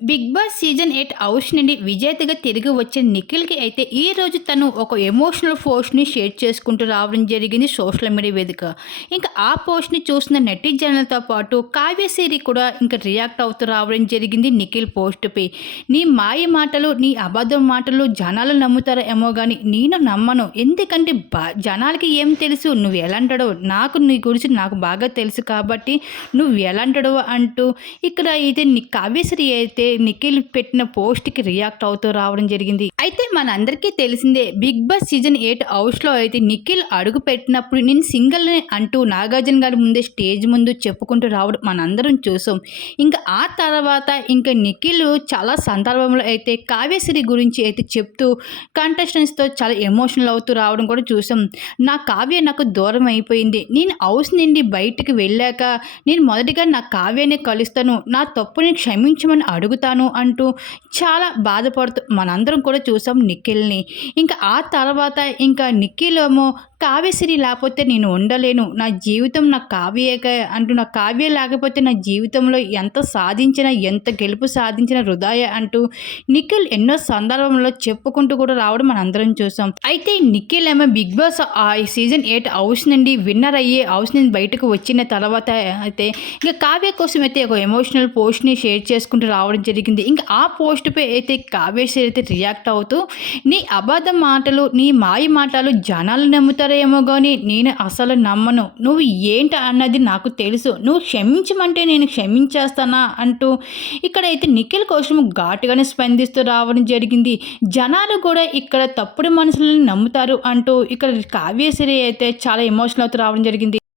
Big boss season 8 house నుండి విజేతగా తిరిగి వచ్చిన నిఖిల్‌కి అయితే ఈరోజు తను ఒక ఎమోషనల్ పోస్ట్‌ని షేర్ చేసుకుంటూ రావడం జరిగింది సోషల్ మీడియా వేదిక. ఇంకా ఆ పోస్ట్‌ని చూసిన నెటిజన్లతో పాటు కావ్యశ్రీ కూడా ఇంకా రియాక్ట్ అవుతూ రావడం జరిగింది నిఖిల్ పోస్ట్‌పై. నీ మాయ మాటలు, నీ అబద్ధం మాటలు జనాలు నమ్ముతారో ఏమో గానీ నేను నమ్మను. ఎందుకంటే జనాలకి ఏం తెలుసు నువ్వు ఎలాంటోడో నీ గురించి నాకు బాగా తెలుసు కాబట్టి నువ్వు ఎలాంటోడో అంటూ ఇక్కడ అయితే కావ్యశ్రీ అయితే నిఖిల్ పెట్టిన పోస్ట్‌కి రియాక్ట్ అవుతూ రావడం జరిగింది. అయితే మనందరికీ తెలిసిందే బిగ్ బాస్ సీజన్ 8 హౌస్‌లో అయితే నిఖిల్ అడుగు పెట్టినప్పుడు నేను సింగిల్‌ని అంటూ నాగార్జున గారి ముందే స్టేజ్ ముందు చెప్పుకుంటూ రావడం మనందరం చూసాం. ఇంకా ఆ తర్వాత ఇంకా నిఖిల్ చాలా సందర్భంలో అయితే కావ్యశ్రీ గురించి అయితే చెప్తూ కంటెస్టెంట్స్‌తో చాలా ఎమోషనల్ అవుతూ రావడం కూడా చూసాం. నా కావ్య నాకు దూరం అయిపోయింది. నేను హౌస్ నుండి బయటికి వెళ్ళాక నేను మొదటిగా నా కావ్యాన్ని కలుస్తాను. నా తప్పుని క్షమించమని అడుగుతాను అంటూ చాలా బాధపడుతూ మనందరం కూడా చూసాం నిఖిల్‌ని. ఇంకా ఆ తర్వాత ఇంకా నిఖిల్ ఏమో కావ్యశ్రీ లేకపోతే నేను ఉండలేను. నా జీవితం నా కావ్యేగా అంటూ నా కావ్య లేకపోతే నా జీవితంలో ఎంత సాధించినా, ఎంత గెలుపు సాధించినా వృధాయే అంటూ నిఖిల్ ఎన్నో సందర్భంలో చెప్పుకుంటూ కూడా రావడం మనందరం చూసాం. అయితే నిఖిల్ ఏమో బిగ్ బాస్ సీజన్ 8 హౌస్ నుండి విన్నర్ అయ్యి హౌస్ నుండి బయటకు వచ్చిన తర్వాత అయితే ఇక కావ్య కోసం అయితే ఒక ఎమోషనల్ పోస్ట్‌ని షేర్ చేసుకుంటూ రావడం జరిగింది. ఇంకా ఆ పోస్ట్‌పై అయితే కావ్యశ్రీ అయితే రియాక్ట్ అవుతూ నీ అబద్ధ మాటలు, నీ మాయ మాటలు జనాలు నమ్ముతారేమో గానీ నేను అసలు నమ్మను. నువ్వు ఏంటి అన్నది నాకు తెలుసు. నువ్వు క్షమించమంటే నేను క్షమించేస్తానా అంటూ ఇక్కడైతే నిఖిల్ కోసం ఘాటుగానే స్పందిస్తూ రావడం జరిగింది. జనాలు కూడా ఇక్కడ తప్పుడు మనుషులను నమ్ముతారు అంటూ ఇక్కడ కావ్యశ్రీ అయితే చాలా ఎమోషనల్ అవుతూ రావడం జరిగింది.